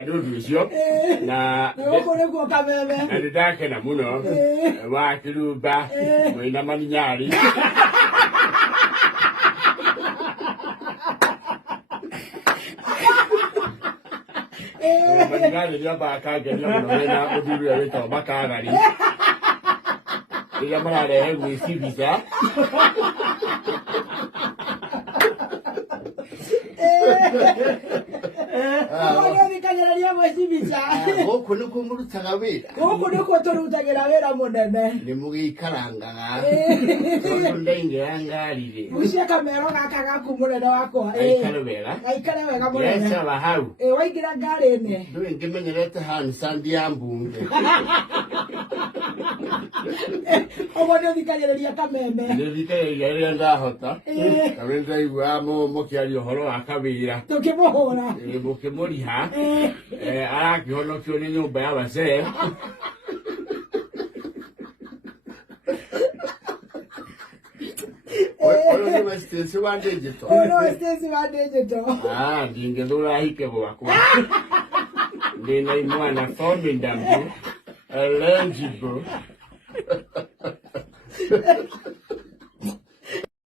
Ndio na ko kameme na ndake na muno wa kiruba mwina maninyari maninyari ya bakage ya muno na mudiru ya weto bakagari ya mara le wisi visa Goko niko murutaga wira goko niko turutagira wira munene ni mugikarangaga ndenge yangarire ucia kamero gaka gaku munene wakwa aikare wega munene yesa bahau waigira ngari ne ndu ngimenyerete hanu sandi ya mbunge obono dikagiriria kameme ni dikagiriria ria ndahota kawenda igwa mo kiari horo akabira tukimuhura mukimuriha arakihonokio ni nyumba ya bazee Oyo ni Stacey wa digital. Oyo Stacey wa digital. Ndingethura hike gwakwa. Ndina imwana formidable, eligible.